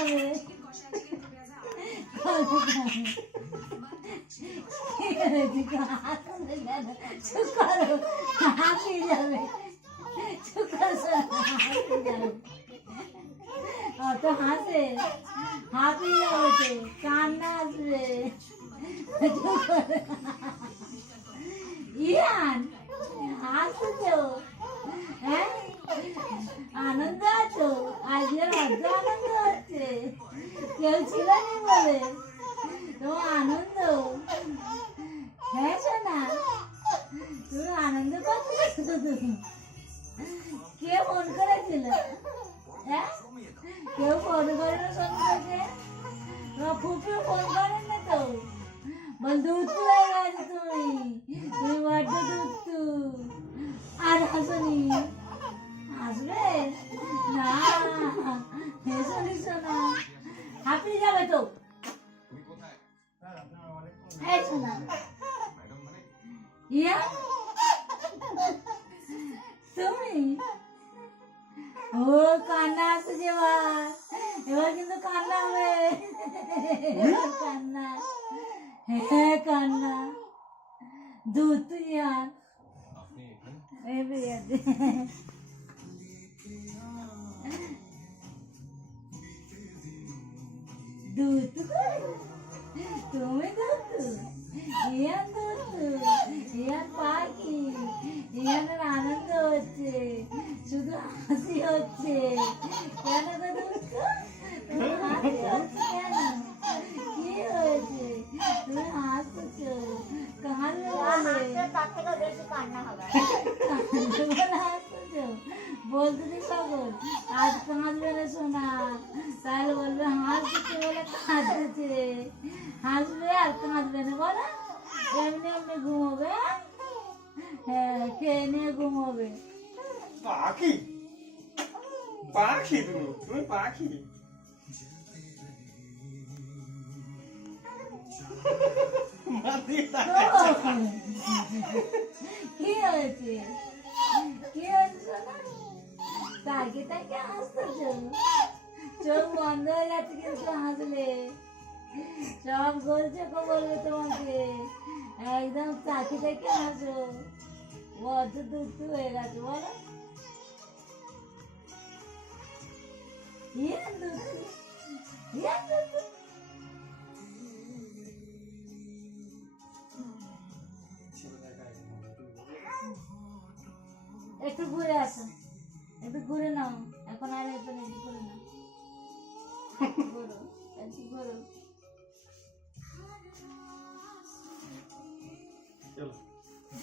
যাবে হাঁপিয়ে যাবে অত হাসে হাঁপিয়ে যাবে তো কান্না আসবে ইয়ান হাসছো হ্যাঁ আনন্দ আছো আজকে অত আনন্দ হচ্ছে কেউ ছিল না বলে তোমার আনন্দ হ্যাঁ শোনা তুমি আনন্দ পাচ্ছ তুমি কে ফোন করেছিল হ্যাঁ কেউ ফোন করে না সন্ধ্যাকে তোমার ফুপি ফোন করেন না তো বল দুধ হয়ে গেছে তুমি বড্ড দুধ আর হাসনি আসবে না হেসনি শোনা হাঁপিয়ে যাবে তো এই শোনা ইয়া তুমি ও কান্না আসছে এবার কিন্তু কান্না হবে কান্না হ্যাঁ কান্না দুধ তুই আর দুধ তুমি দুধ ইয়ান দুধ ইয়ান পাখি ইয়ানের আনন্দ হচ্ছে শুধু হাসি হচ্ছে কেন গো দুধ হাসি হচ্ছে কেন কি হয়েছে তুমি হাসছো বলতে দি সকল আজ কাঁদবে না শোনা তাহলে বলবে হাসছে বলে কাঁদছে হাসবে আর কাঁদবে না বলো এমনি এমনি ঘুমোবে হ্যাঁ খেয়ে নিয়ে ঘুমোবে পাখি পাখি তুমি পাখি কি হয়েছে কি হয়েছে তাকে তাকে হাসতেছ চোখ বন্ধ হয়ে যাচ্ছে কিন্তু হাসলে সব গোল চোখও বলবে তোমাকে একদম তাকে তাকে হাসো বড্ড দুঃখ হয়ে গেছে বলো ইয়ান দুঃখ ইয়ান দুঃখ একটু ঘুরে আসো একটু ঘুরে নাও এখন আর একটু ঘুরে নাও ঘুরো একটু ঘুরো